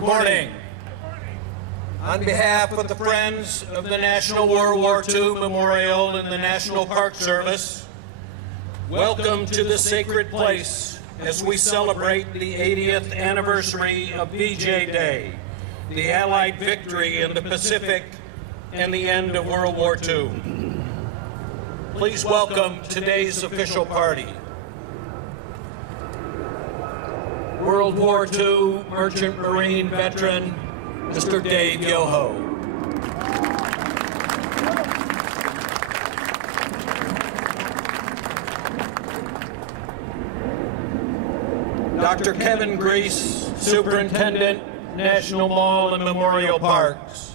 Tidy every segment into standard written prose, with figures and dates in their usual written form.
Good morning. On behalf of the Friends of the National World War II Memorial and the National Park Service, welcome to this sacred place as we celebrate the 80th anniversary of VJ Day, the Allied victory in the Pacific and the end of World War II. Please welcome today's official party. World War II Merchant Marine veteran, Mr. Dave Yoho. Dr. Kevin Grease, Superintendent, National Mall and Memorial Parks.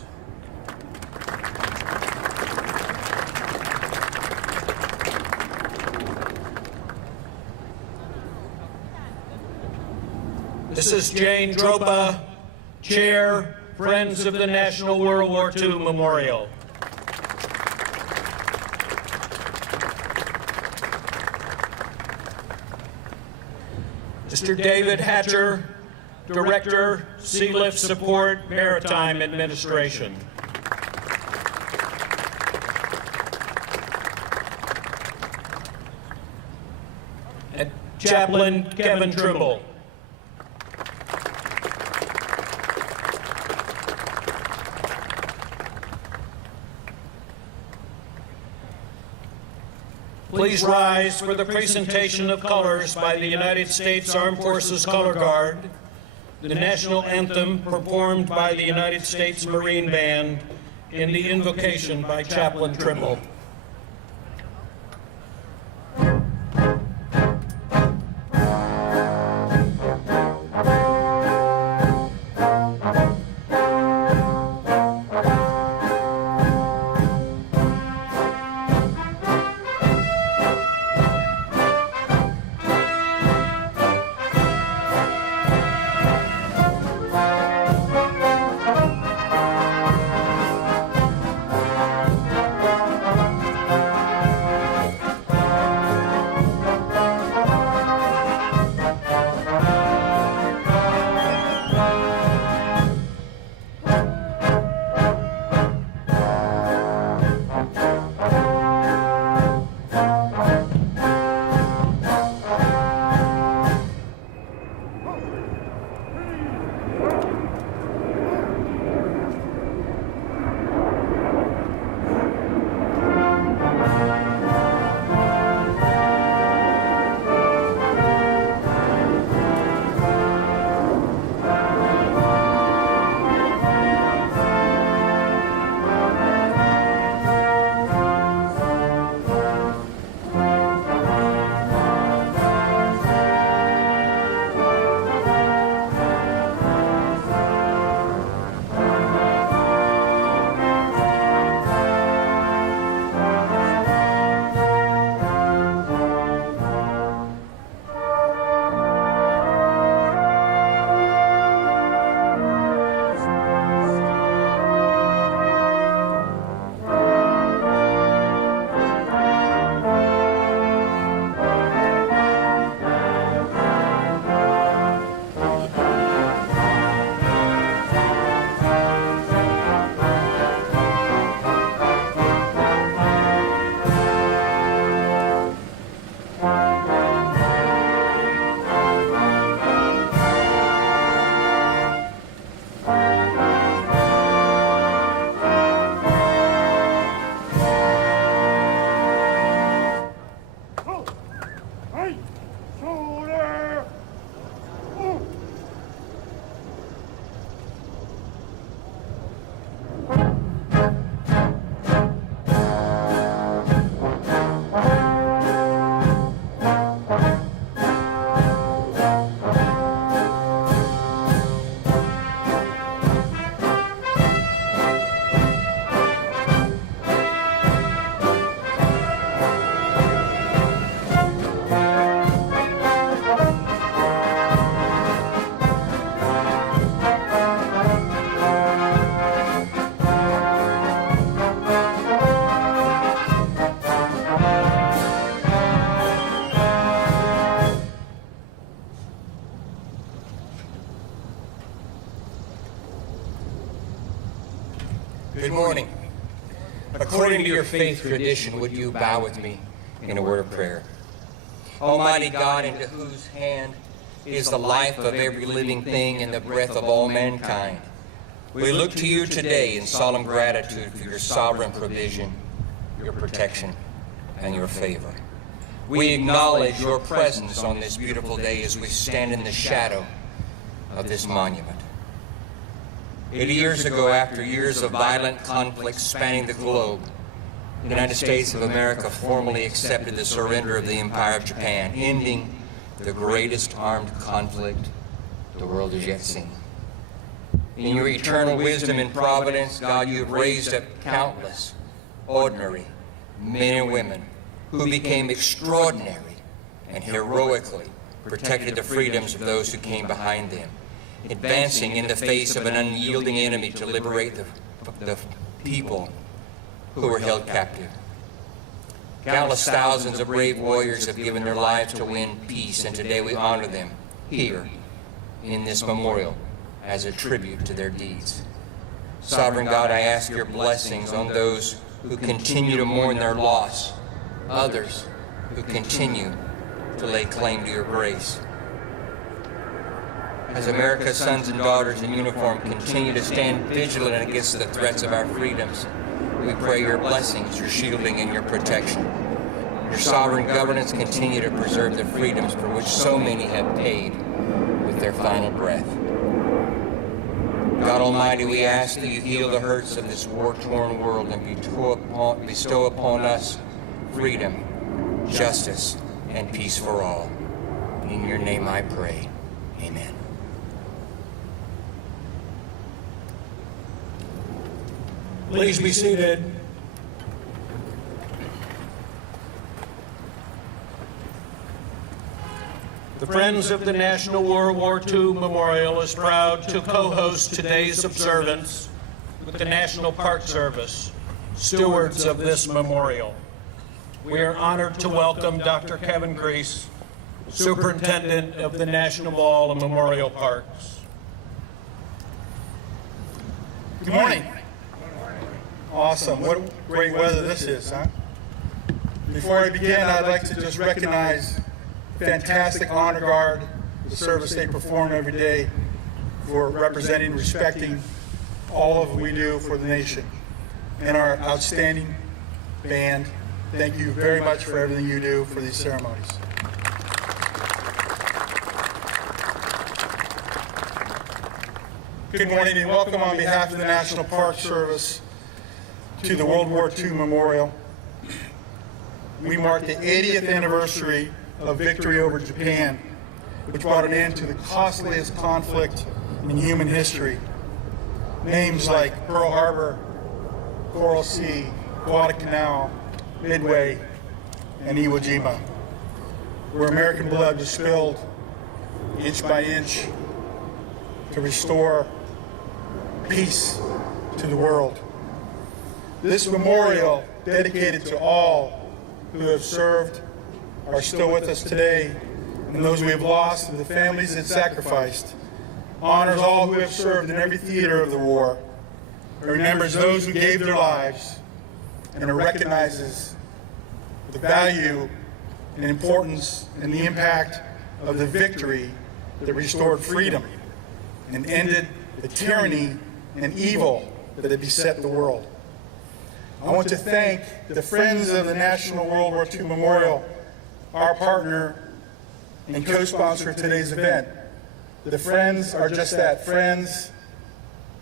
This is Jane Dropa, Chair, Friends of the National World War II Memorial. Mr. David Hatcher, Director, Sealift Support, Maritime Administration. And Chaplain Kevin Trimble. Please rise for the presentation of colors by the United States Armed Forces Color Guard, the national anthem performed by the United States Marine Band, and the invocation by Chaplain Trimble. Good morning. According to your faith tradition, would you bow with me in a word of prayer? Almighty God, into whose hand is the life of every living thing and the breath of all mankind, we look to you today in solemn gratitude for your sovereign provision, your protection, and your favor. We acknowledge your presence on this beautiful day as we stand in the shadow of this monument. 80 years ago, after years of violent conflict spanning the globe, the United States of America formally accepted the surrender of the Empire of Japan, ending the greatest armed conflict the world has yet seen. In your eternal wisdom and providence, God, you have raised up countless ordinary men and women who became extraordinary and heroically protected the freedoms of those who came behind them, advancing in the face of an unyielding enemy to liberate the people who were held captive. Countless thousands of brave warriors have given their lives to win peace, and today we honor them here in this memorial as a tribute to their deeds. Sovereign God, I ask your blessings on those who continue to mourn their loss, others who continue to lay claim to your grace. As America's sons and daughters in uniform continue to stand vigilant against the threats of our freedoms, we pray your blessings, your shielding, and your protection. Your sovereign governance continue to preserve the freedoms for which so many have paid with their final breath. God Almighty, we ask that you heal the hurts of this war-torn world and bestow upon us freedom, justice, and peace for all. In your name I pray. Amen. Please be seated. The Friends of the National World War II Memorial is proud to co-host today's observance with the National Park Service, stewards of this memorial. We are honored to welcome Dr. Kevin Grease, Superintendent of the National Mall and Memorial Parks. Good morning. Awesome. What great weather this is, huh? Before I begin, I'd like to just recognize fantastic honor guard, the service they perform every day for representing, respecting all of what we do for the nation. And our outstanding band, thank you very much for everything you do for these ceremonies. Good morning and welcome on behalf of the National Park Service to the World War II Memorial. We mark the 80th anniversary of victory over Japan, which brought an end to the costliest conflict in human history. Names like Pearl Harbor, Coral Sea, Guadalcanal, Midway, and Iwo Jima, where American blood was spilled inch by inch to restore peace to the world. This memorial, dedicated to all who have served, are still with us today, and those we have lost and the families that sacrificed, honors all who have served in every theater of the war, and remembers those who gave their lives, and it recognizes the value and importance and the impact of the victory that restored freedom and ended the tyranny and evil that had beset the world. I want to thank the Friends of the National World War II Memorial, our partner and co-sponsor of today's event. The Friends are just that, friends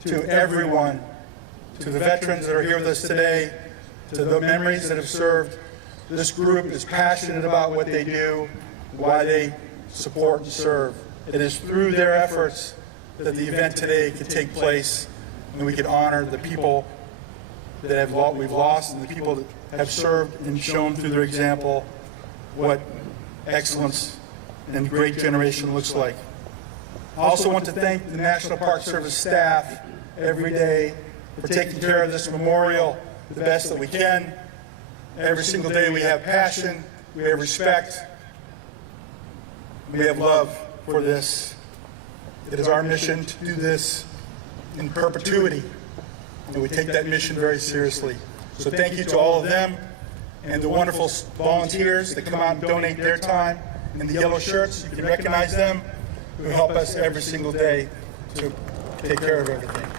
to everyone, to the veterans that are here with us today, to the memories that have served. This group is passionate about what they do, why they support and serve. It is through their efforts that the event today could take place and we could honor the people that we've lost and the people that have served and shown through their example what excellence and great generation looks like. I also want to thank the National Park Service staff every day for taking care of this memorial the best that we can. Every single day we have passion, we have respect, we have love for this. It is our mission to do this in perpetuity. and we take that mission very seriously. So thank you to all of them and the wonderful volunteers that come out and donate their time in the yellow shirts. You can recognize them, who help us every single day to take care of everything.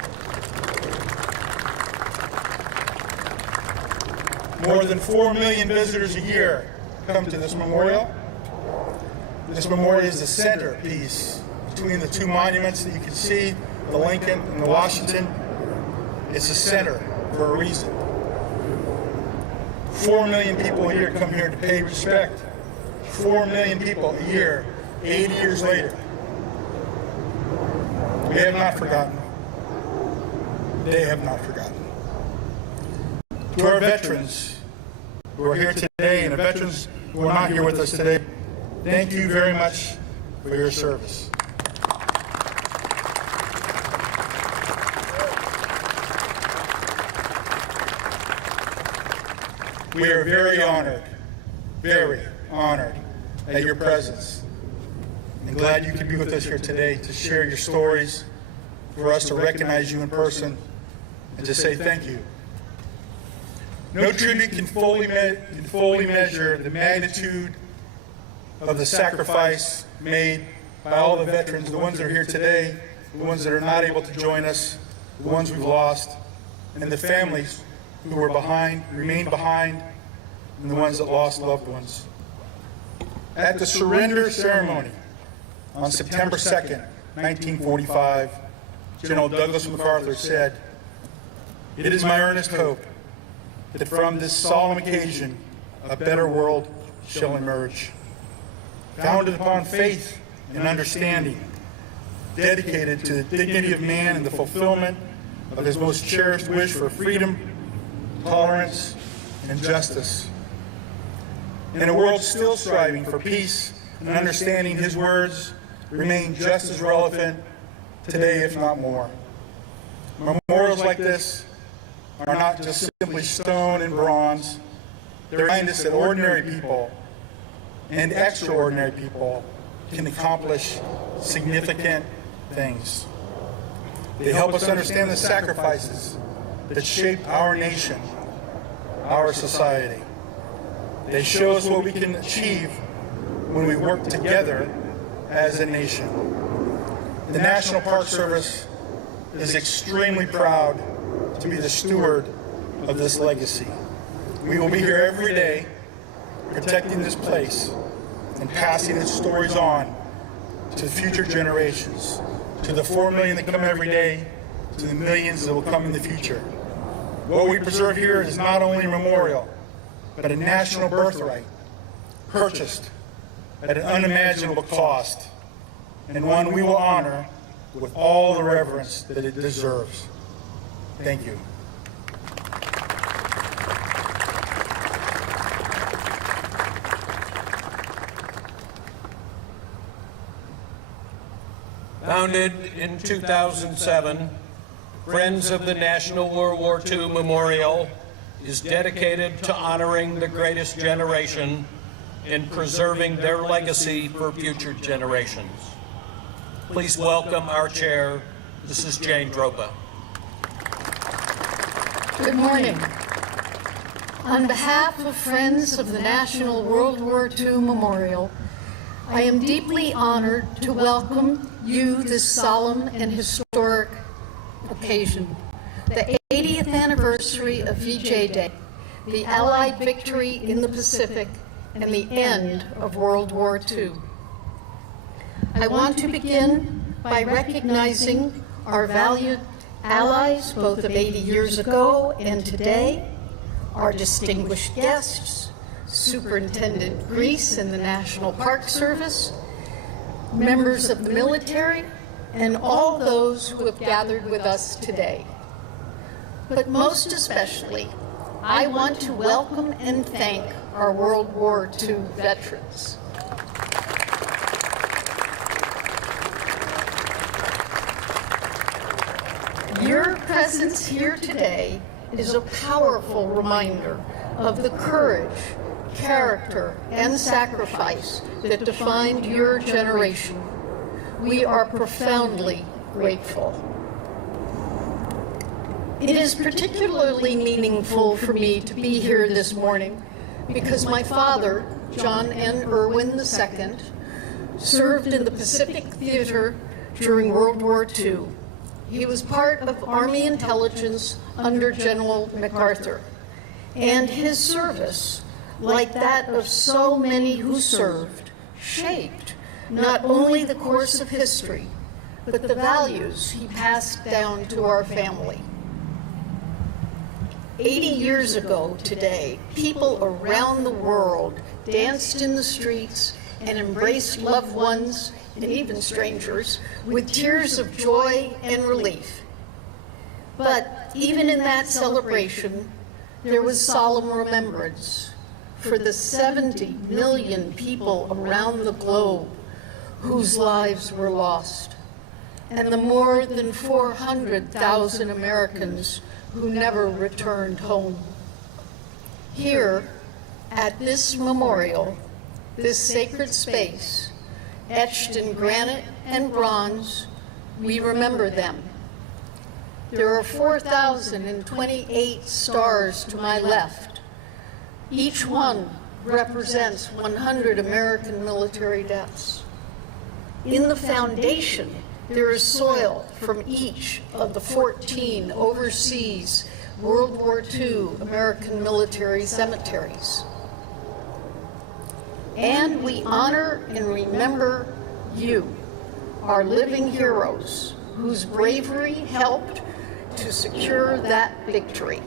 More than 4 million visitors a year come to this memorial. This memorial is the centerpiece between the two monuments that you can see, the Lincoln and the Washington. It's the center for a reason. 4 million people a year come here to pay respect. 4 million people a year, 80 years later. We have not forgotten. They have not forgotten. To our veterans who are here today and the veterans who are not here with us today, thank you very much for your service. We are very honored at your presence, and glad you could be with us here today to share your stories, for us to recognize you in person, and to say thank you. No tribute can fully measure the magnitude of the sacrifice made by all the veterans, the ones that are here today, the ones that are not able to join us, the ones we've lost, and the families who were behind, remain behind, and the ones that lost loved ones. At the surrender ceremony on September 2nd, 1945, General Douglas MacArthur said, "It is my earnest hope that from this solemn occasion a better world shall emerge, founded upon faith and understanding, dedicated to the dignity of man and the fulfillment of his most cherished wish for freedom, tolerance, and justice. In a world still striving for peace and understanding, his words remain just as relevant today, if not more. Memorials like this are not just simply stone and bronze. They remind us that ordinary people and extraordinary people can accomplish significant things. They help us understand the sacrifices that shape our nation, our society. They show us what we can achieve when we work together as a nation. The National Park Service is extremely proud to be the steward of this legacy. We will be here every day protecting this place and passing its stories on to future generations, to the 4 million that come every day, to the millions that will come in the future. What we preserve here is not only a memorial, but a national birthright, purchased at an unimaginable cost, and one we will honor with all the reverence that it deserves. Thank you. Founded in 2007, Friends of the National World War II Memorial is dedicated to honoring the greatest generation and preserving their legacy for future generations. Please welcome our chair, Mrs. Jane Dropa. Good morning. On behalf of Friends of the National World War II Memorial, I am deeply honored to welcome you this solemn and historic occasion, the 80th anniversary of VJ Day, the Allied victory in the Pacific, and the end of World War II. I want to begin by recognizing our valued allies, both of 80 years ago and today, our distinguished guests, Superintendent Grease and the National Park Service, members of the military, and all those who have gathered with us today. But most especially, I want to welcome and thank our World War II veterans. Your presence here today is a powerful reminder of the courage, character, and sacrifice that defined your generation. We are profoundly grateful. It is particularly meaningful for me to be here this morning because my father, John N. Irwin II, served in the Pacific Theater during World War II. He was part of Army intelligence under General MacArthur, and his service, like that of so many who served, shaped not only the course of history, but the values he passed down to our family. 80 years ago today, people around the world danced in the streets and embraced loved ones and even strangers with tears of joy and relief. But even in that celebration, there was solemn remembrance for the 70 million people around the globe whose lives were lost, and the more than 400,000 Americans who never returned home. Here, at this memorial, this sacred space, etched in granite and bronze, we remember them. There are 4,028 stars to my left. Each one represents 100 American military deaths. In the foundation, there is soil from each of the 14 overseas World War II American military cemeteries. And we honor and remember you, our living heroes, whose bravery helped to secure that victory.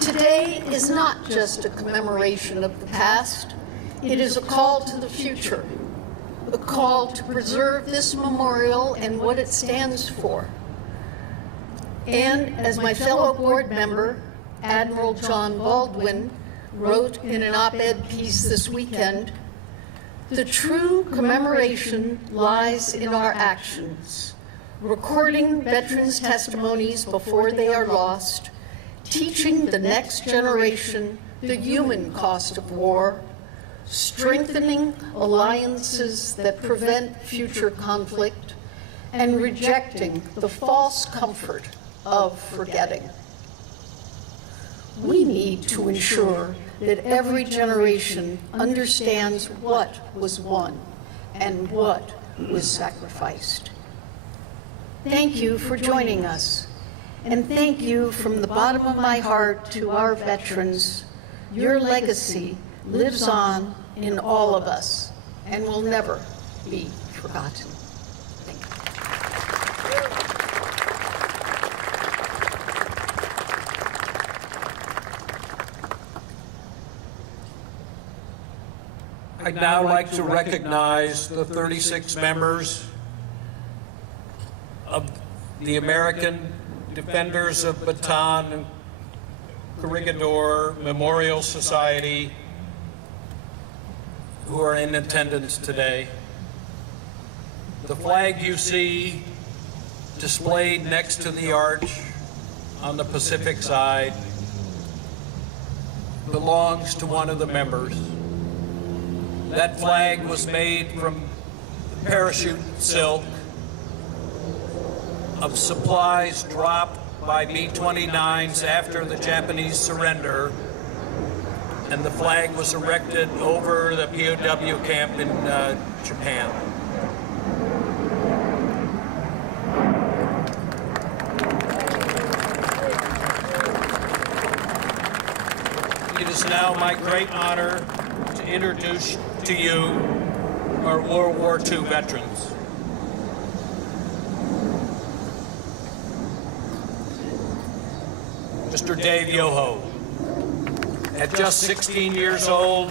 Today is not just a commemoration of the past, it is a call to the future, a call to preserve this memorial and what it stands for. And as my fellow board member, Admiral John Baldwin, wrote in an op-ed piece this weekend, the true commemoration lies in our actions, recording veterans' testimonies before they are lost, teaching the next generation the human cost of war, strengthening alliances that prevent future conflict, and rejecting the false comfort of forgetting. We need to ensure that every generation understands what was won and what was sacrificed. Thank you for joining us, and thank you from the bottom of my heart to our veterans. Your legacy lives on in all of us and will never be forgotten. Thank you. I'd now like to recognize the 36 members of the American Defenders of Bataan and Corregidor Memorial Society who are in attendance today. The flag you see displayed next to the arch on the Pacific side belongs to one of the members. That flag was made from parachute silk of supplies dropped by B-29s after the Japanese surrender, and the flag was erected over the POW camp in Japan. It is now my great honor to introduce to you our World War II veterans. Mr. Dave Yoho. At just 16 years old,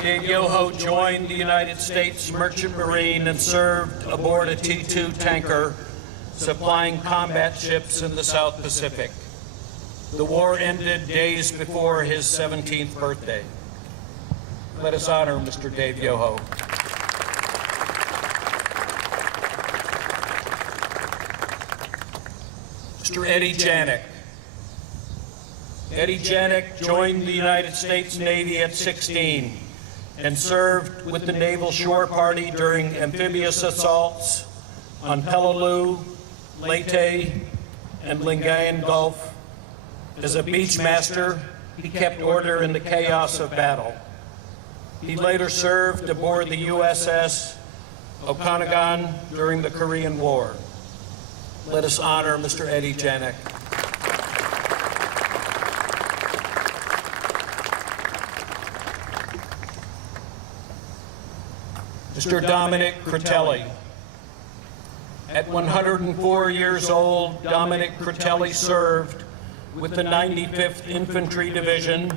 Dave Yoho joined the United States Merchant Marine and served aboard a T-2 tanker supplying combat ships in the South Pacific. The war ended days before his 17th birthday. Let us honor Mr. Dave Yoho. Mr. Eddie Janik. Eddie Janik joined the United States Navy at 16 and served with the Naval Shore Party during amphibious assaults on Peleliu, Leyte, and Lingayen Gulf. As a beach master, he kept order in the chaos of battle. He later served aboard the USS Okanagan during the Korean War. Let us honor Mr. Eddie Janik. Mr. Dominic Critelli. At 104 years old, Dominic Critelli served with the 95th Infantry Division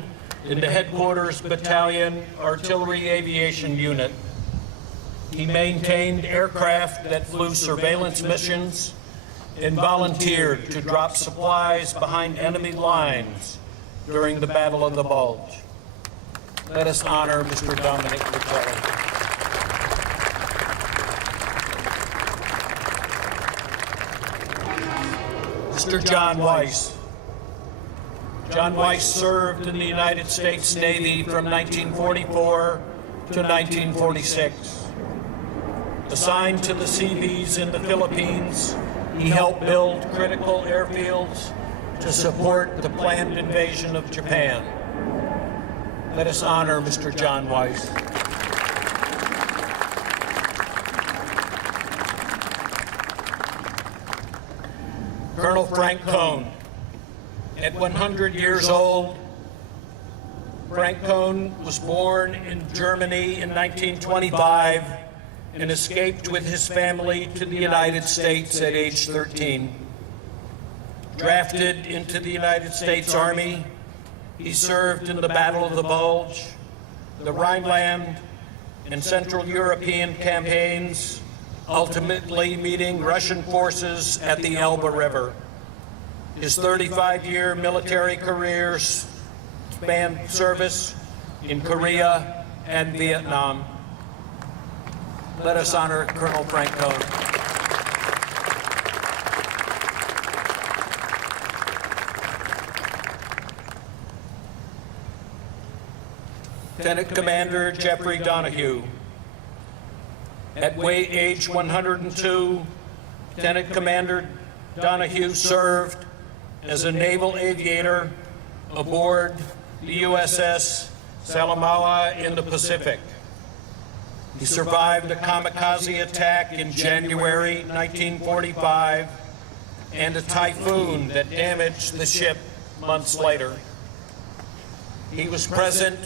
in the Headquarters Battalion Artillery Aviation Unit. He maintained aircraft that flew surveillance missions and volunteered to drop supplies behind enemy lines during the Battle of the Bulge. Let us honor Mr. Dominic Critelli. Mr. John Weiss. John Weiss served in the United States Navy from 1944 to 1946. Assigned to the Seabees in the Philippines, he helped build critical airfields to support the planned invasion of Japan. Let us honor Mr. John Weiss. Colonel Frank Cohn. At 100 years old, Frank Cohn was born in Germany in 1925 and escaped with his family to the United States at age 13. Drafted into the United States Army, he served in the Battle of the Bulge, the Rhineland, and Central European campaigns, ultimately meeting Russian forces at the Elbe River. His 35-year military career spanned service in Korea and Vietnam. Let us honor Colonel Frank Cohn. Lieutenant Commander Jeffrey Donahue. At age 102, Lieutenant Commander Donahue served as a naval aviator aboard the USS Salamaua in the Pacific. He survived a kamikaze attack in January 1945 and a typhoon that damaged the ship months later. He was present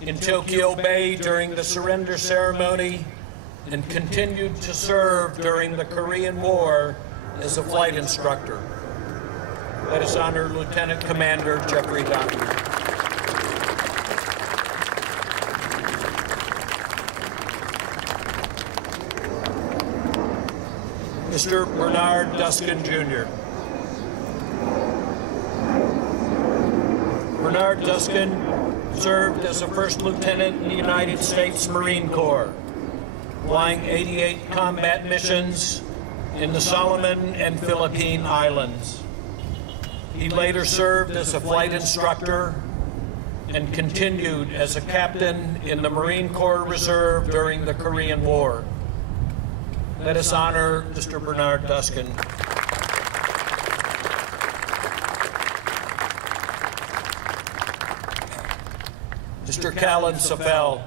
in Tokyo Bay during the surrender ceremony and continued to serve during the Korean War as a flight instructor. Let us honor Lieutenant Commander Jeffrey Donahue. Mr. Bernard Duskin, Jr. Bernard Duskin served as a first lieutenant in the United States Marine Corps, flying 88 combat missions in the Solomon and Philippine Islands. He later served as a flight instructor and continued as a captain in the Marine Corps Reserve during the Korean War. Let us honor Mr. Bernard Duskin. Mr. Callan Safel.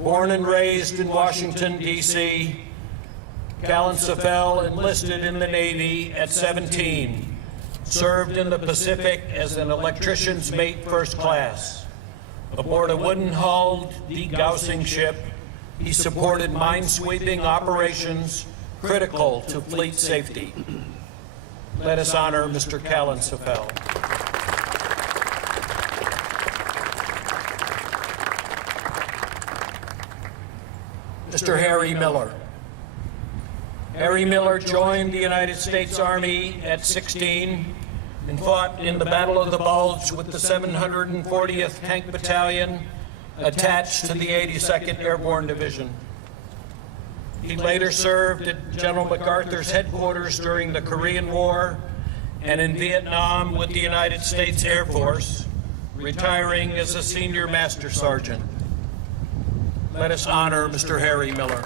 Born and raised in Washington, D.C., Callan Safel enlisted in the Navy at 17, served in the Pacific as an electrician's mate first class. Aboard a wooden-hulled degaussing ship, he supported mine-sweeping operations critical to fleet safety. Let us honor Mr. Callan Safel. Mr. Harry Miller. Harry Miller joined the United States Army at 16 and fought in the Battle of the Bulge with the 740th Tank Battalion attached to the 82nd Airborne Division. He later served at General MacArthur's headquarters during the Korean War and in Vietnam with the United States Air Force, retiring as a Senior Master Sergeant. Let us honor Mr. Harry Miller.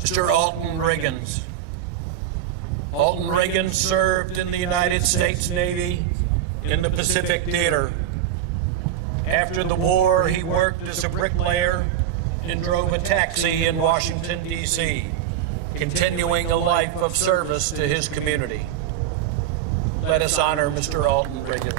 Mr. Alton Riggins. Alton Riggins served in the United States Navy in the Pacific Theater. After the war, he worked as a bricklayer and drove a taxi in Washington, D.C., continuing a life of service to his community. Let us honor Mr. Alton Riggins.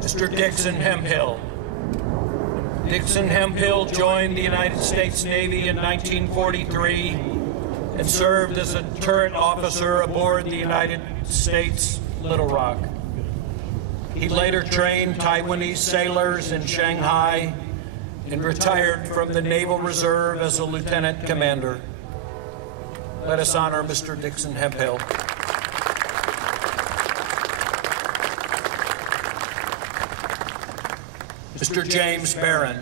Mr. Dixon Hemphill. Dixon Hemphill joined the United States Navy in 1943 and served as a turret officer aboard the United States Little Rock. He later trained Taiwanese sailors in Shanghai and retired from the Naval Reserve as a lieutenant commander. Let us honor Mr. Dixon Hemphill. Mr. James Barron.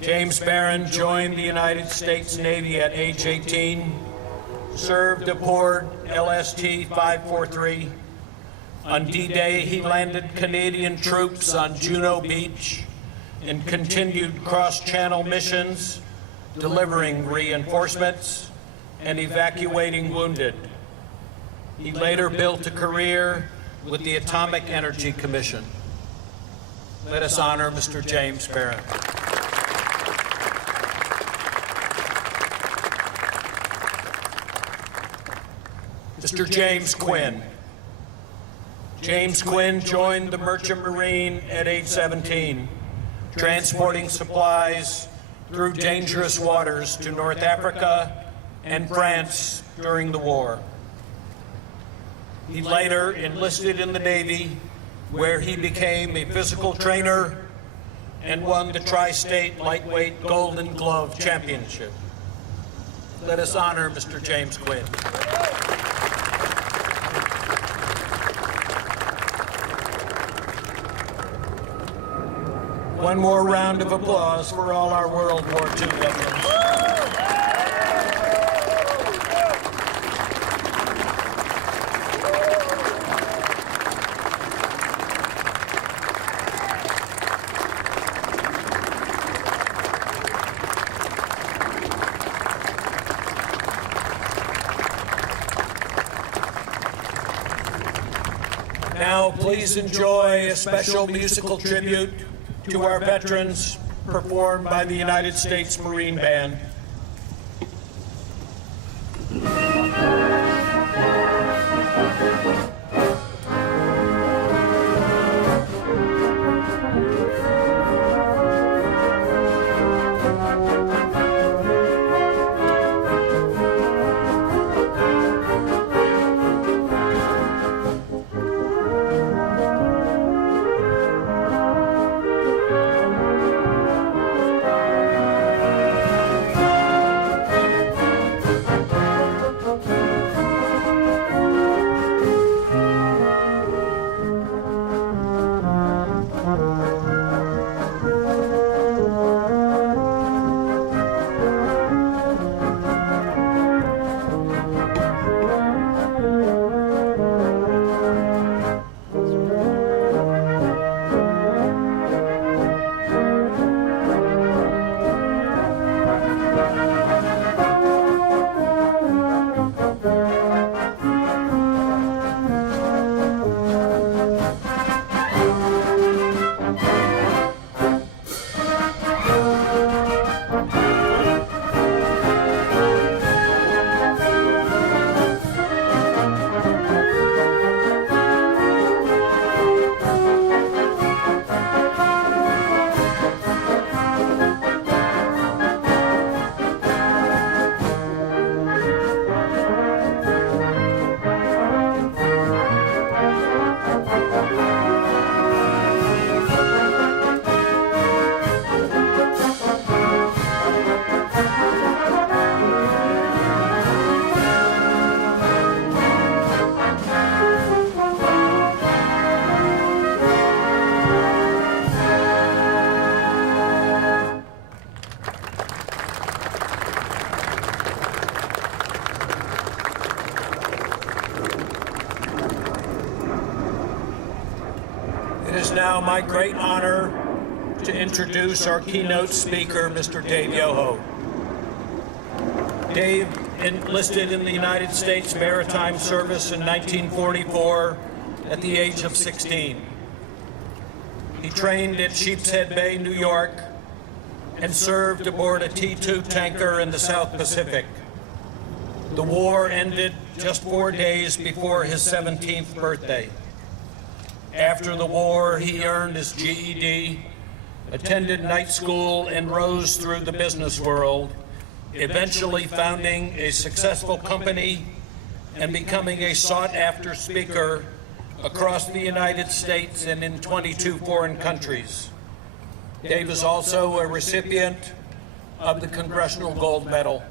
James Barron joined the United States Navy at age 18, served aboard LST-543. On D-Day, he landed Canadian troops on Juno Beach and continued cross-channel missions, delivering reinforcements and evacuating wounded. He later built a career with the Atomic Energy Commission. Let us honor Mr. James Barron. Mr. James Quinn. James Quinn joined the Merchant Marine at age 17, transporting supplies through dangerous waters to North Africa and France during the war. He later enlisted in the Navy, where he became a physical trainer and won the Tri-State Lightweight Golden Glove Championship. Let us honor Mr. James Quinn. One more round of applause for all our World War II veterans. Now, please enjoy a special musical tribute to our veterans performed by the United States Marine Band. now my great honor to introduce our keynote speaker, Mr. Dave Yoho. Dave enlisted in the United States Maritime Service in 1944 at the age of 16. He trained at Sheepshead Bay, New York, and served aboard a T-2 tanker in the South Pacific. The war ended just 4 days before his 17th birthday. After the war, he earned his GED, attended night school, and rose through the business world, eventually founding a successful company and becoming a sought-after speaker across the United States and in 22 foreign countries. Dave is also a recipient of the Congressional Gold Medal.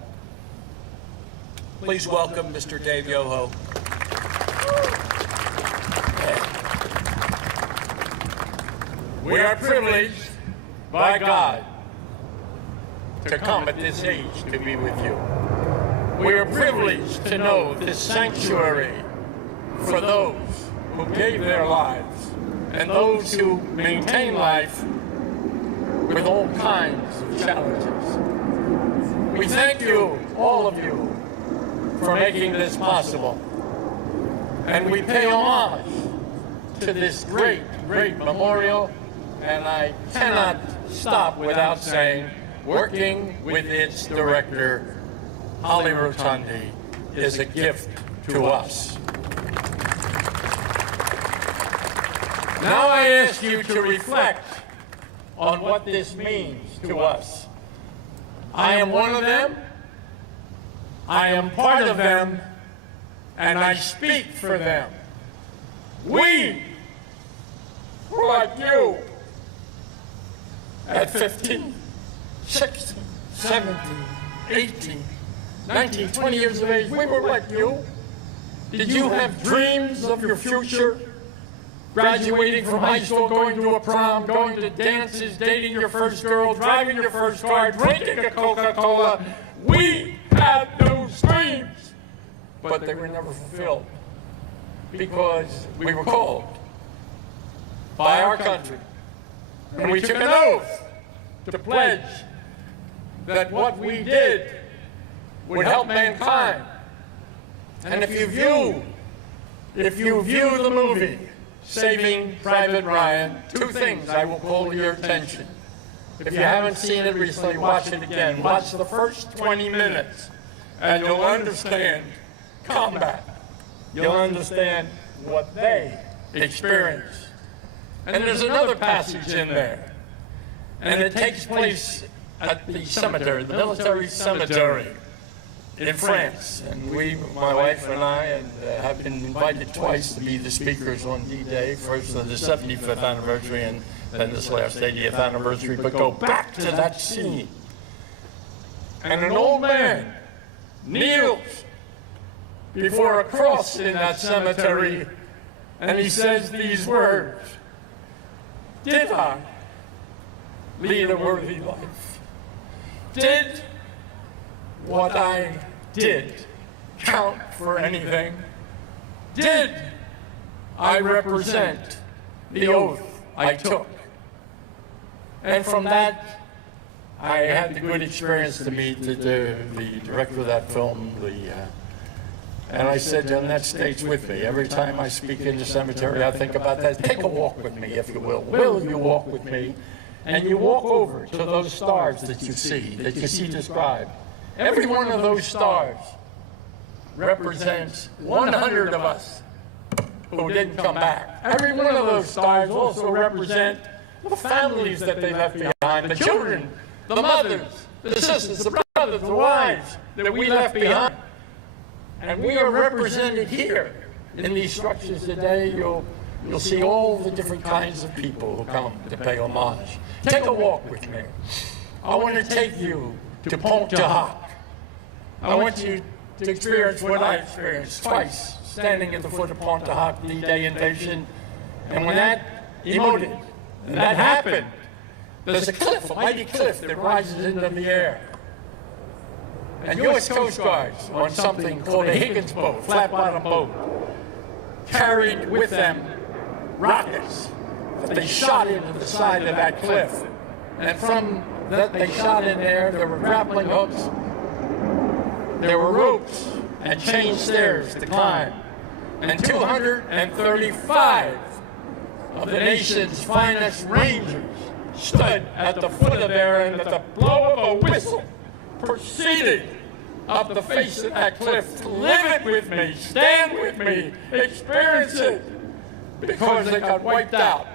Please welcome Mr. Dave Yoho. We are privileged by God to come at this age to be with you. We are privileged to know this sanctuary for those who gave their lives and those who maintain life with all kinds of challenges. We thank you, all of you, for making this possible. And we pay homage to this great, great memorial. And I cannot stop without saying, working with its director, Holly Rotundi, is a gift to us. Now I ask you to reflect on what this means to us. I am one of them, I am part of them, and I speak for them. We were like you at 15, 16, 17, 18, 19, 20 years of age. We were like you. Did you have dreams of your future? Graduating from high school, going to a prom, going to dances, dating your first girl, driving your first car, drinking a Coca-Cola. We had those dreams, but they were never fulfilled because we were called by our country. And we took an oath to pledge that what we did would help mankind. And if you view the movie, Saving Private Ryan, two things I will call to your attention. If you haven't seen it recently, watch it again. Watch the first 20 minutes, and you'll understand combat. You'll understand what they experienced. And there's another passage in there, and it takes place at the cemetery, the military cemetery in France. And we, my wife and I, have been invited twice to be the speakers on D-Day, first on the 75th anniversary and then this last 80th anniversary, but go back to that scene. And an old man kneels before a cross in that cemetery, and he says these words: "Did I lead a worthy life? Did what I did count for anything? Did I represent the oath I took?" And from that, I had the good experience to meet the director of that film, and I said to him, that stays with me. Every time I speak in the cemetery, I think about that. Take a walk with me, if you will. Will you walk with me? And you walk over to those stars that you see described. Every one of those stars represents 100 of us who didn't come back. Every one of those stars also represent the families that they left behind, the children, the mothers, the sisters, the brothers, the wives that we left behind. And we are represented here in these structures today. You'll see all the different kinds of people who come to pay homage. Take a walk with me. I want to take you to Pontefract. I want you to experience what I experienced twice, standing at the foot of Pontefract, D-Day invasion. And when that emoted, and that happened, there's a cliff, a mighty cliff that rises into the air. And U.S. Coast Guards on something called a Higgins boat, flat-bottom boat, carried with them rockets but they shot into the side of that cliff. And from that they shot in there were grappling hooks, there were ropes and chain stairs to climb. And 235 of the nation's finest rangers stood at the foot of there, and at the blow of a whistle proceeded up the face of that cliff to live it with me, stand with me, experience it, because they got wiped out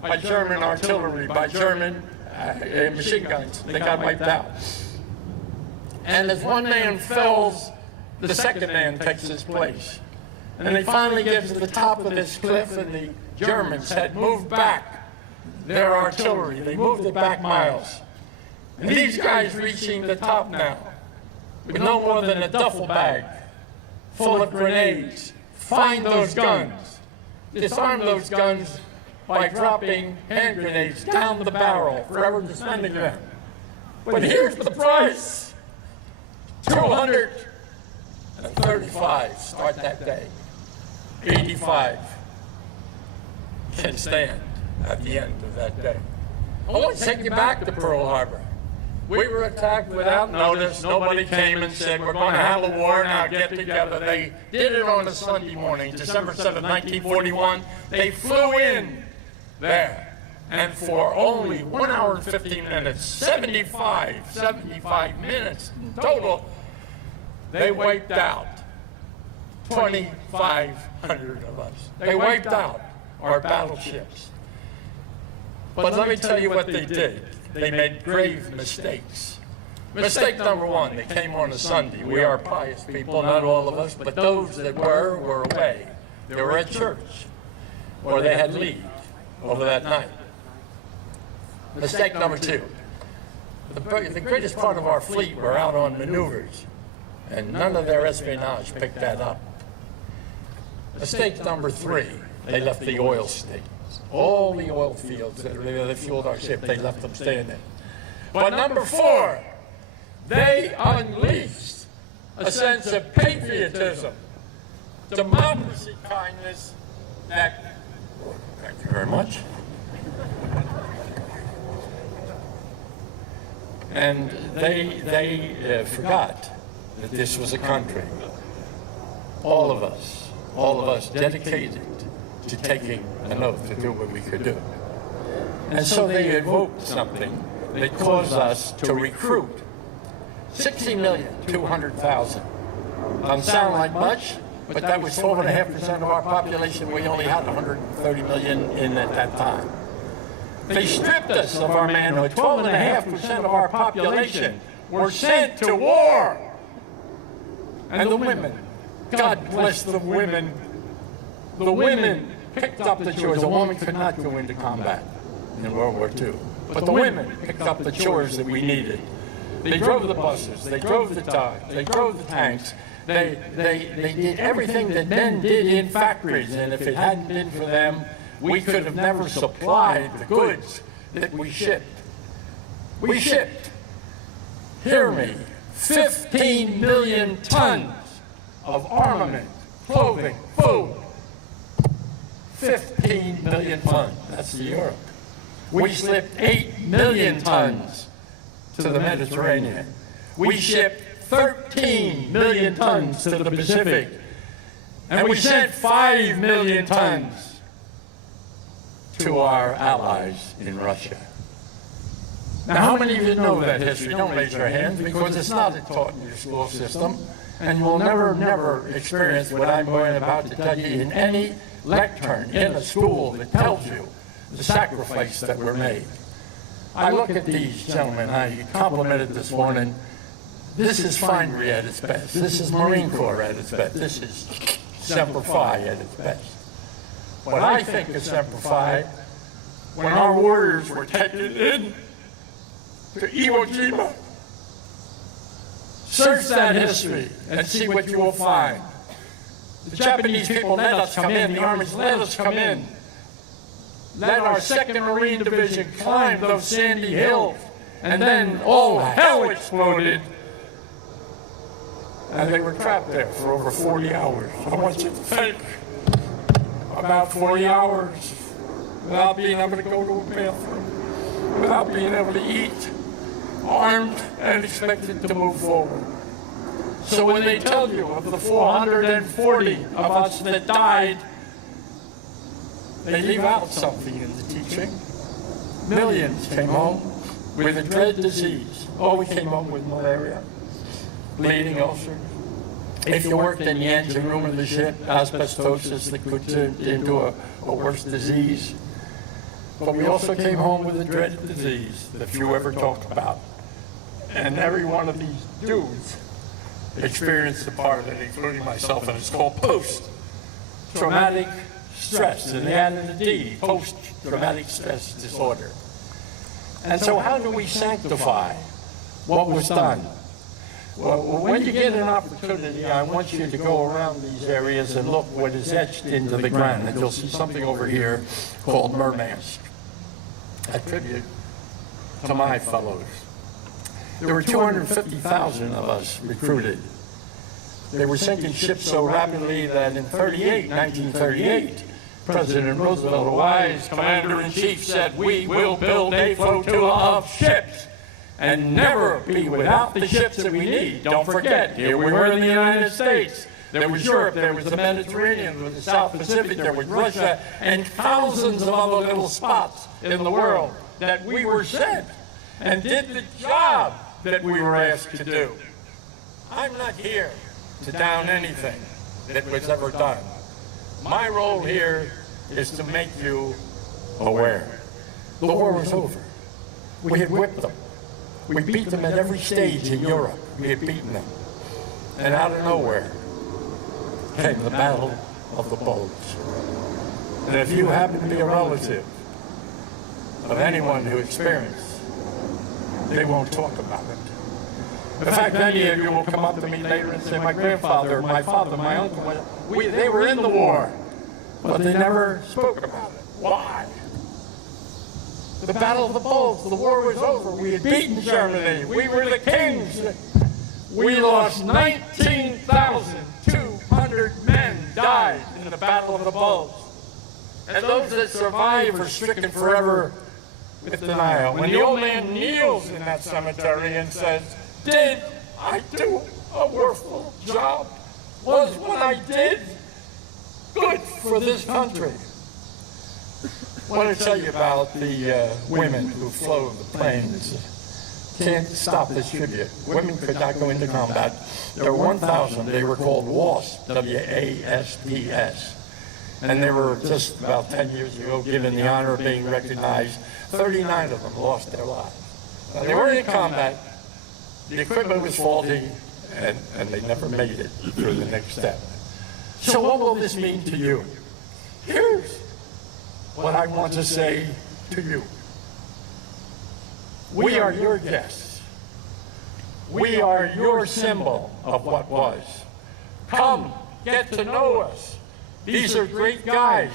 by German artillery, by German machine guns. They got wiped out. And as one man falls, the second man takes his place. And they finally get to the top of this cliff, and the Germans had moved back their artillery. They moved it back miles. And these guys reaching the top now, with no more than a duffel bag full of grenades, find those guns, disarm those guns by dropping hand grenades down the barrel, forever suspending them. But here's the price. 235 start that day. 85 can stand at the end of that day. I want to take you back to Pearl Harbor. We were attacked without notice. Nobody came and said, we're going to have a war, now get together. They did it on a Sunday morning, December 7, 1941. They flew in there. And for only 1 hour and 15 minutes, 75 minutes in total, they wiped out 2,500 of us. They wiped out our battleships. But let me tell you what they did. They made grave mistakes. Mistake number one, they came on a Sunday. We are pious people, not all of us, but those that were away. They were at church, or they had leave over that night. Mistake number two, the greatest part of our fleet were out on maneuvers, and none of their espionage picked that up. Mistake number three, they left the oil states. All the oil fields that fueled our ship, they left them standing. But number four, they unleashed a sense of patriotism, democracy, kindness, that, thank you very much. And they forgot that this was a country, all of us dedicated to taking an oath to do what we could do. And so they evoked something that caused us to recruit 60,200,000. Doesn't sound like much, but that was 12.5% of our population. We only had 130 million in at that time. They stripped us of our manhood. 12.5% of our population were sent to war. And the women, God bless the women, picked up the chores. A woman could not go into combat in World War II. But the women picked up the chores that we needed. They drove the buses, they drove the trucks, they drove the tanks. They did everything that men did in factories. And if it hadn't been for them, we could have never supplied the goods that we shipped. We shipped, hear me, 15 million tons of armament, clothing, food. 15 million tons, that's to Europe. We shipped 8 million tons to the Mediterranean. We shipped 13 million tons to the Pacific. And we sent 5 million tons to our allies in Russia. Now, how many of you know that history? Don't raise your hands, because it's not taught in your school system. And you will never experience what I'm about to tell you in any lectern in a school that tells you the sacrifice that were made. I look at these gentlemen, I complimented this morning. This is Finery at its best. This is Marine Corps at its best. This is Semper Fi at its best. What I think of Semper Fi, when our warriors were taken in to Iwo Jima, search that history and see what you will find. The Japanese people let us come in, the armies let us come in. Let our 2nd Marine Division climb those sandy hills, and then all hell exploded. And they were trapped there for over 40 hours. I want you to think about 40 hours without being able to go to a bathroom, without being able to eat, armed and expected to move forward. So when they tell you of the 440 of us that died, they leave out something in the teaching. Millions came home with a dread disease. Oh, we came home with malaria, bleeding ulcers. If you worked in the engine room of the ship, asbestosis that could turn into a worse disease. But we also came home with a dreaded disease that few ever talk about. And every one of these dudes experienced a part of it, including myself, and it's called post-traumatic stress. And they added a D, post-traumatic stress disorder. And so how do we sanctify what was done? Well, when you get an opportunity, I want you to go around these areas and look what is etched into the ground. And you'll see something over here called Murmansk, a tribute to my fellows. There were 250,000 of us recruited. They were sinking ships so rapidly that in 1938, President Roosevelt, a wise commander-in-chief, said, "We will build a flotilla of ships and never be without the ships that we need." Don't forget, here we were in the United States. There was Europe, there was the Mediterranean, there was the South Pacific, there was Russia, and thousands of other little spots in the world that we were sent and did the job that we were asked to do. I'm not here to down anything that was ever done. My role here is to make you aware. The war was over. We had whipped them. We beat them at every stage in Europe. We had beaten them. And out of nowhere came the Battle of the Bulge. And if you happen to be a relative of anyone who experienced, they won't talk about it. In fact, many of you will come up to me later and say, my grandfather, my father, my uncle, they were in the war, but they never spoke about it. Why? The Battle of the Bulge, the war was over. We had beaten Germany. We were the kings. We lost 19,200 men died in the Battle of the Bulge. And those that survive are stricken forever with denial. When the old man kneels in that cemetery and says, "Did I do a worthwhile job? Was what I did good for this country?" I want to tell you about the women who flew the planes. Can't stop this tribute. Women could not go into combat. There were 1,000. They were called WASP, W-A-S-P-S. And they were just about 10 years ago given the honor of being recognized. 39 of them lost their lives. Now, they weren't in combat. The equipment was faulty, and they never made it through the next step. So what will this mean to you? Here's what I want to say to you. We are your guests. We are your symbol of what was. Come, get to know us. These are great guys.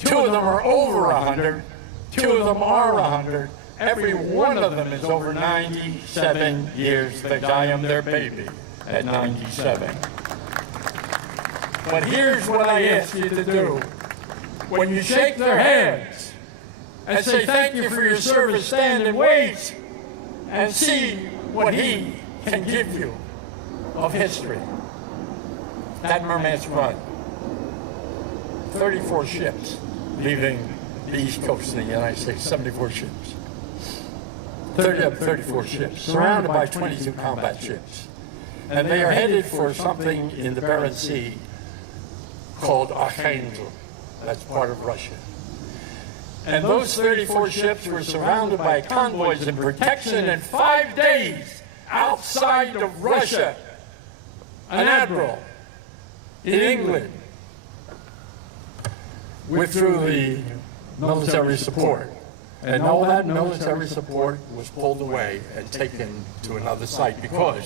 2 of them are over 100. 2 of them are 100. Every one of them is over 97 years. I am their baby at 97. But here's what I ask you to do. When you shake their hands and say thank you for your service, stand and wait and see what he can give you of history. That Murmansk run, 34 ships leaving the east coast of the United States, 74 ships. 34 ships, surrounded by 22 combat ships. And they are headed for something in the Barents Sea called Archangel. That's part of Russia. And those 34 ships were surrounded by convoys and protection in 5 days outside of Russia. An admiral in England withdrew the military support. And all that military support was pulled away and taken to another site because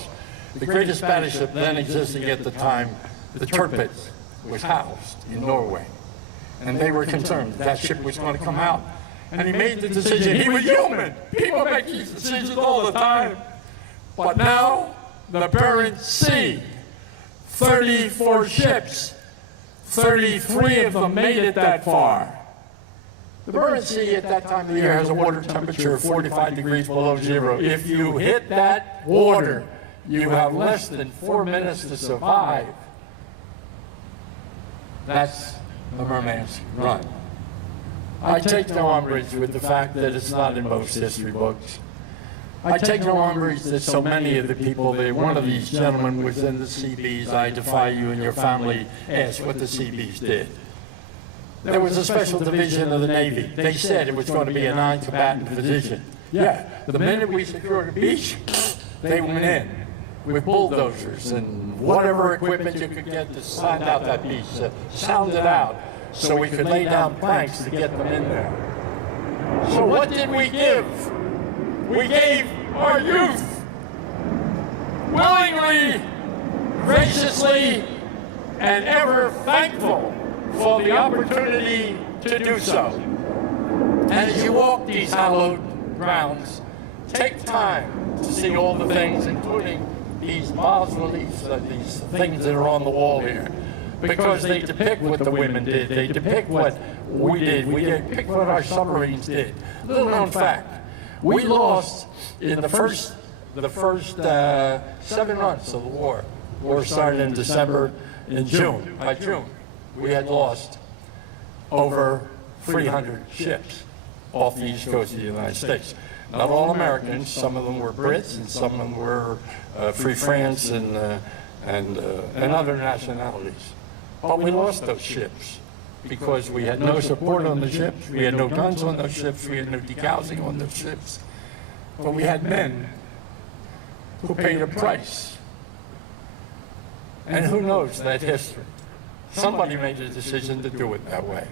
the greatest battleship then existing at the time, the Tirpitz, was housed in Norway. And they were concerned that ship was going to come out. And he made the decision. He was human. People make these decisions all the time. But now, the Barents Sea, 34 ships, 33 of them made it that far. The Barents Sea at that time of the year has a water temperature of 45 degrees below zero. If you hit that water, you have less than 4 minutes to survive. That's the Merman's Run. I take no umbrage with the fact that it's not in most history books. I take no umbrage that so many of the people there, one of these gentlemen was in the Seabees. I defy you and your family ask what the Seabees did. There was a special division of the Navy. They said it was going to be a non-combatant position. Yeah, the minute we secured the beach, they went in with bulldozers and whatever equipment you could get to sound out that beach, sound it out, so we could lay down planks to get them in there. So what did we give? We gave our youth, willingly, graciously, and ever thankful for the opportunity to do so. And as you walk these hallowed grounds, take time to see all the things, including these bas-reliefs, these things that are on the wall here, because they depict what the women did. They depict what we did. We depict what our submarines did. Little known fact, we lost in the first 7 months of the war. The war started in December. In June, by June, we had lost over 300 ships off the east coast of the United States. Not all Americans, some of them were Brits, and some of them were Free France and other nationalities. But we lost those ships because we had no support on the ships, we had no guns on those ships, we had no degassing on those ships. But we had men who paid a price. And who knows that history? Somebody made a decision to do it that way.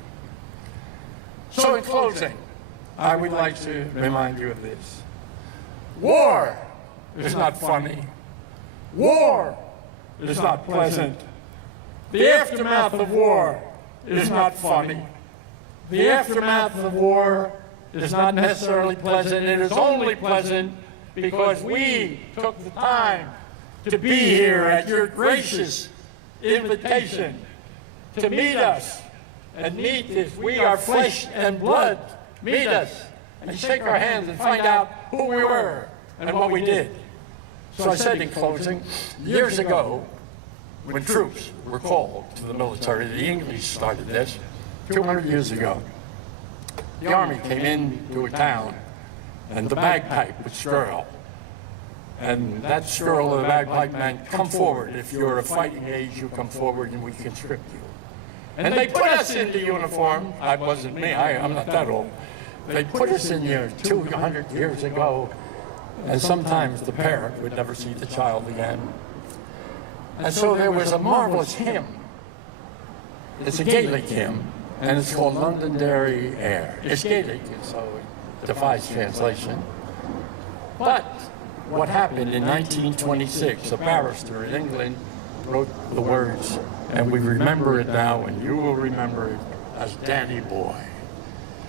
So in closing, I would like to remind you of this. War is not funny. War is not pleasant. The aftermath of war is not funny. The aftermath of war is not necessarily pleasant. It is only pleasant because we took the time to be here at your gracious invitation to meet us and meet this. We are flesh and blood. Meet us and shake our hands and find out who we were and what we did. So I said in closing, years ago, when troops were called to the military, the English started this 200 years ago. The army came into a town and the bagpipe would skirl. And that skirl of the bagpipe meant, come forward. If you're of fighting age, you come forward and we conscript you. And they put us into uniform. I wasn't me, I'm not that old. They put us in here 200 years ago, and sometimes the parent would never see the child again. And so there was a marvelous hymn. It's a Gaelic hymn, and it's called Londonderry Air. It's Gaelic, so it defies translation. But what happened in 1926, a barrister in England wrote the words, and we remember it now, and you will remember it as Danny Boy.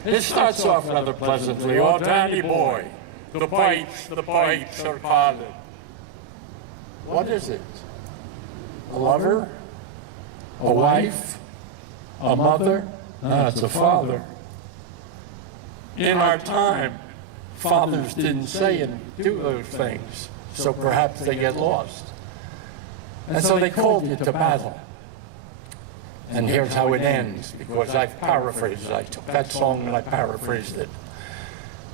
It starts off rather pleasantly, oh, Danny Boy, the pipes are calling. What is it? A lover? A wife? A mother? No, it's a father. In our time, fathers didn't say and do those things, so perhaps they get lost. And so they called you to battle. And here's how it ends, because I've paraphrased it. I took that song and I paraphrased it.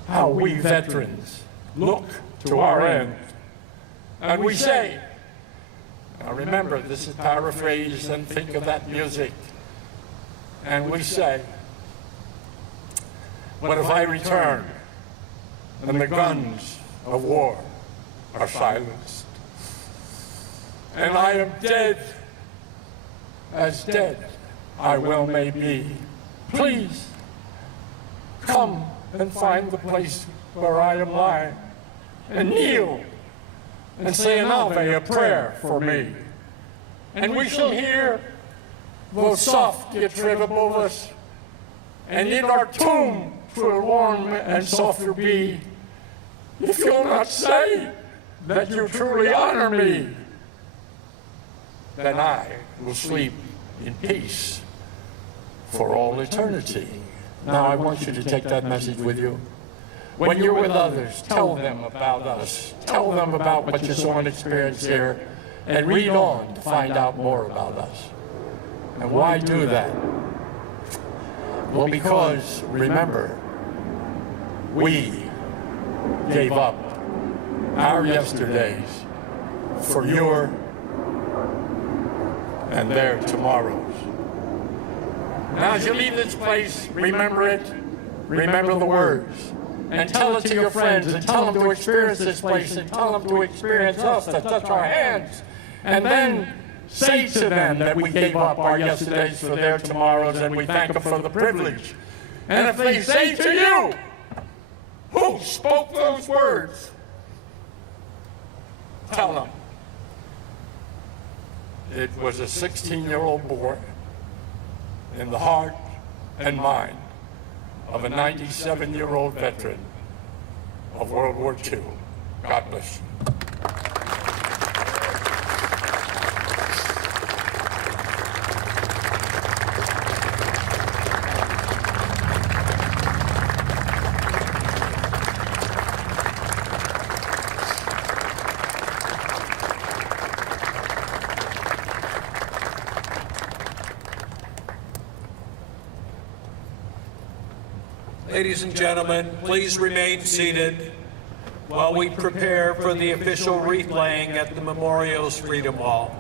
How we veterans look to our end. And we say, now remember, this is paraphrased, and think of that music. And we say, what if I return and the guns of war are silenced? And I am dead, as dead I well may be. Please, come and find the place where I am lying, and kneel and say an Ave, a prayer for me. And we shall hear the soft get tread above us, and in our tomb 'twill warm and softer be, if you'll not say that you truly honor me. Then I will sleep in peace for all eternity. Now I want you to take that message with you. When you're with others, tell them about us. Tell them about what you saw and experienced here, and read on to find out more about us. And why do that? Well, because, remember, we gave up our yesterdays for your and their tomorrows. Now, as you leave this place, remember it, remember the words, and tell it to your friends, and tell them to experience this place, and tell them to experience us, to touch our hands, and then say to them that we gave up our yesterdays for their tomorrows, and we thank them for the privilege. And if they say to you, who spoke those words? Tell them. It was a 16-year-old boy in the heart and mind of a 97-year-old veteran of World War II. God bless you. Ladies and gentlemen, please remain seated while we prepare for the official wreath laying at the Memorial's Freedom Wall.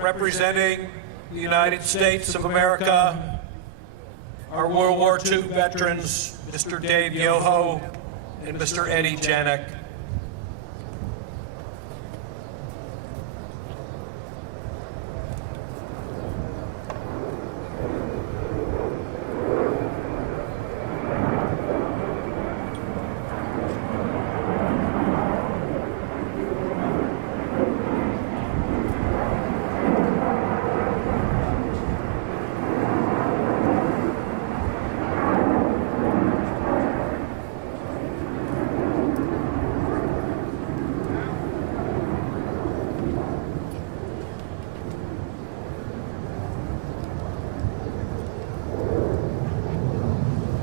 Representing the United States of America, our World War II veterans, Mr. Dave Yoho and Mr. Eddie Janik.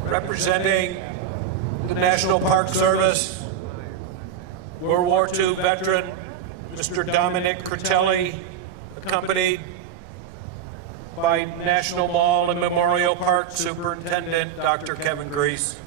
Representing the National Park Service, World War II veteran, Mr. Dominic Critelli, accompanied by National Mall and Memorial Park Superintendent, Dr. Kevin Grease.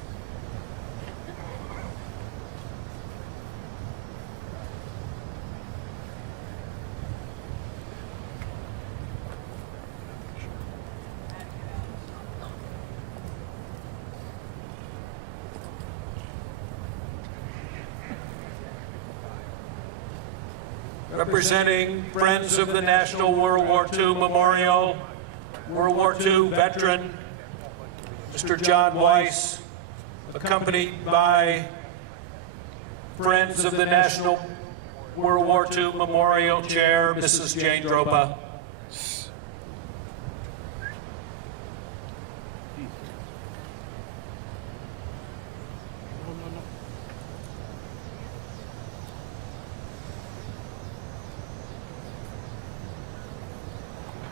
Representing Friends of the National World War II Memorial, World War II veteran, Mr. John Weiss, accompanied by Friends of the National World War II Memorial Chair, Mrs. Jane Dropa.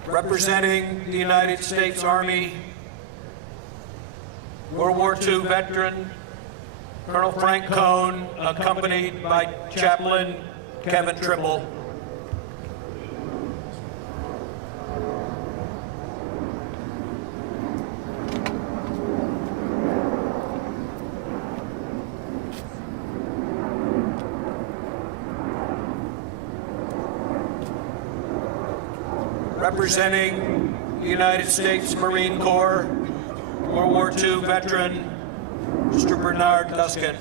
Representing the United States Army, World War II veteran, Colonel Frank Cohn, accompanied by Chaplain Kevin Trimble. Representing the United States Marine Corps, World War II veteran, Mr. Bernard Duskin.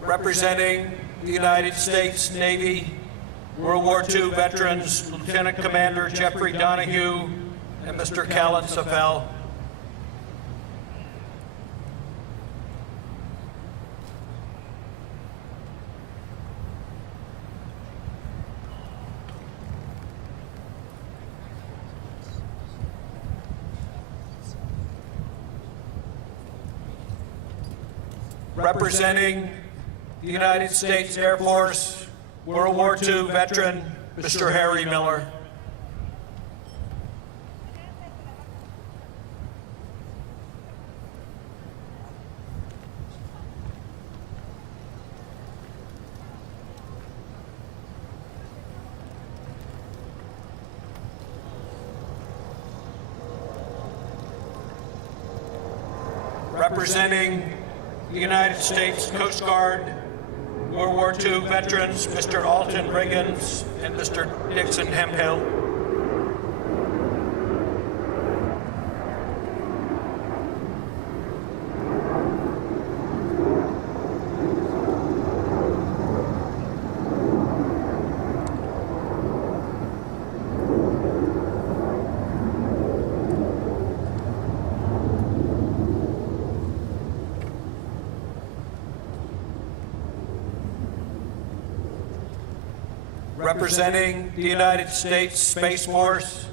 Representing the United States Navy, World War II veterans, Lieutenant Commander Jeffrey Donahue and Mr. Callan Safel. Representing the United States Air Force, World War II veteran, Mr. Harry Miller. Representing the United States Coast Guard, World War II veterans, Mr. Alton Riggins and Mr. Dixon Hemphill. Representing the United States Space Force,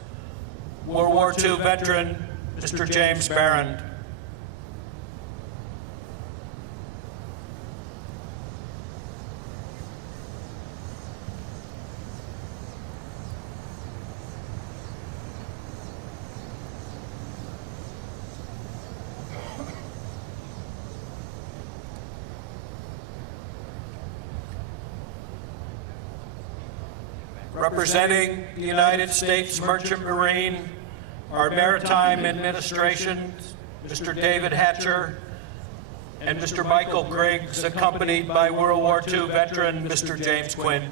World War II veteran, Mr. James Barron. Representing the United States Merchant Marine, our Maritime Administration, Mr. David Hatcher, and Mr. Michael Griggs, accompanied by World War II veteran Mr. James Quinn.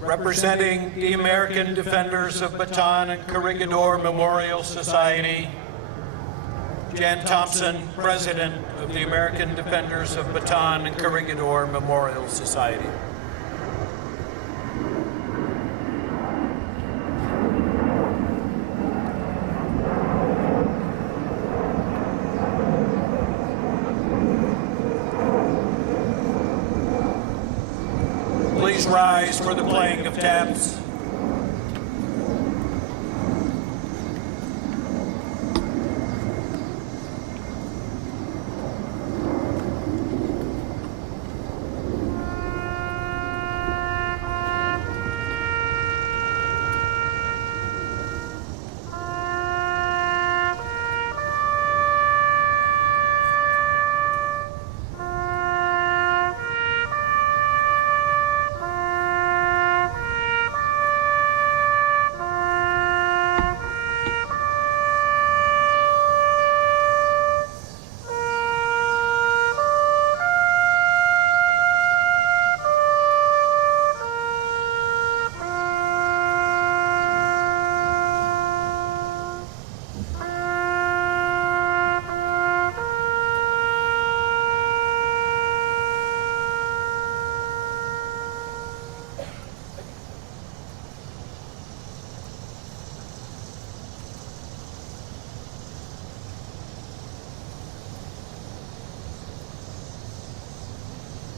Representing the American Defenders of Bataan and Corregidor Memorial Society, Jan Thompson, President of the American Defenders of Bataan and Corregidor Memorial Society. Please rise for the playing of taps.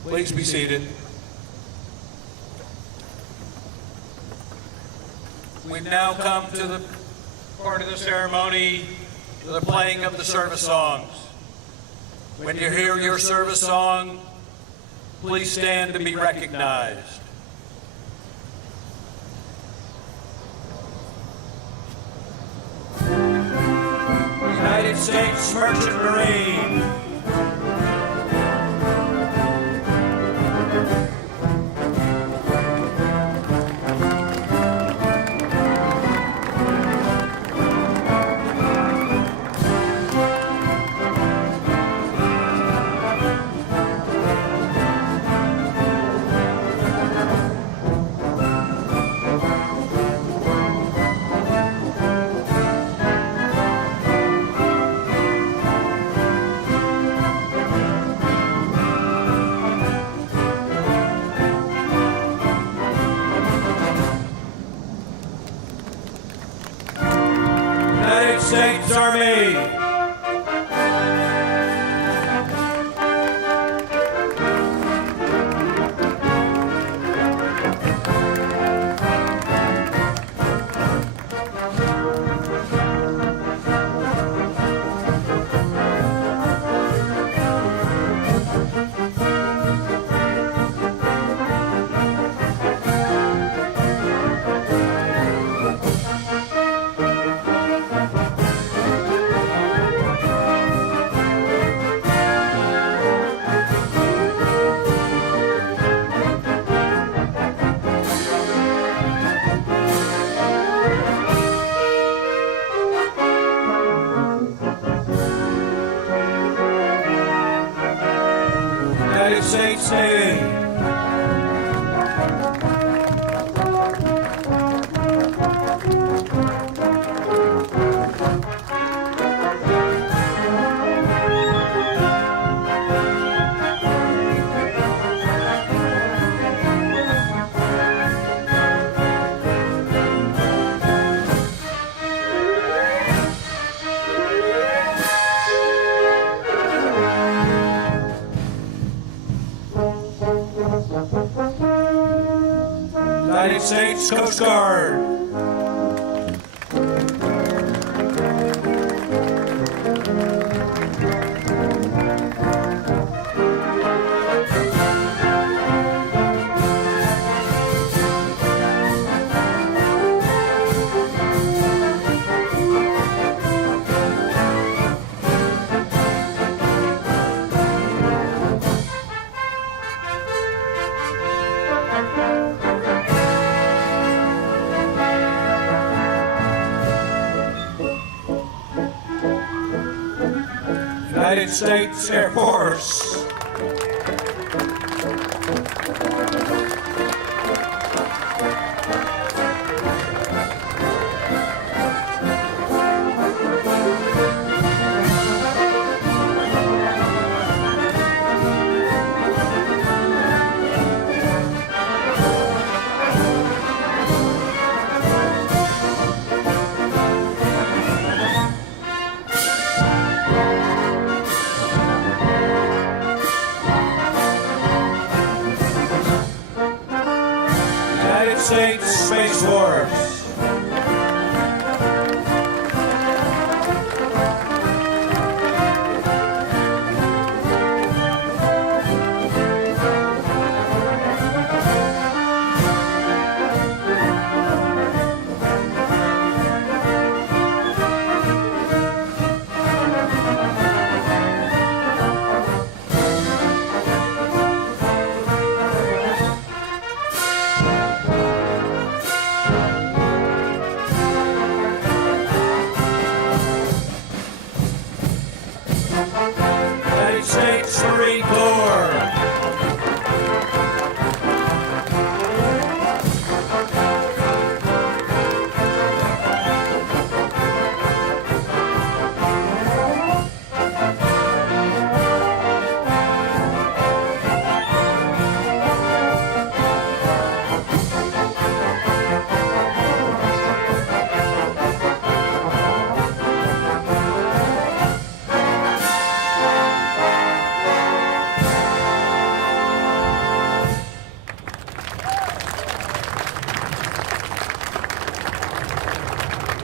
Please be seated. We've now come to the part of the ceremony, the playing of the service songs. When you hear your service song, please stand to be recognized. United States Merchant Marine. United States Army. United States Navy. States Coast Guard. United States Air Force. United States Space Force. United States Marine Corps.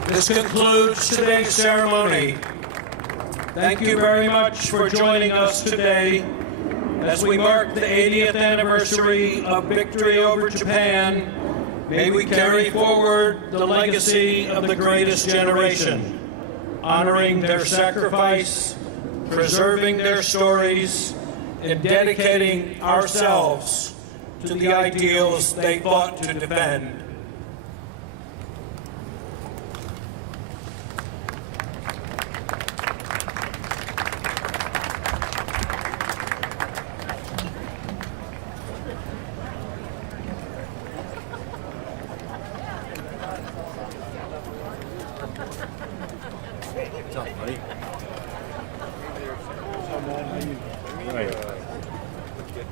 This concludes today's ceremony. Thank you very much for joining us today as we mark the 80th anniversary of victory over Japan. May we carry forward the legacy of the greatest generation, honoring their sacrifice, preserving their stories, and dedicating ourselves to the ideals they fought to defend.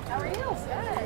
How are you? Good.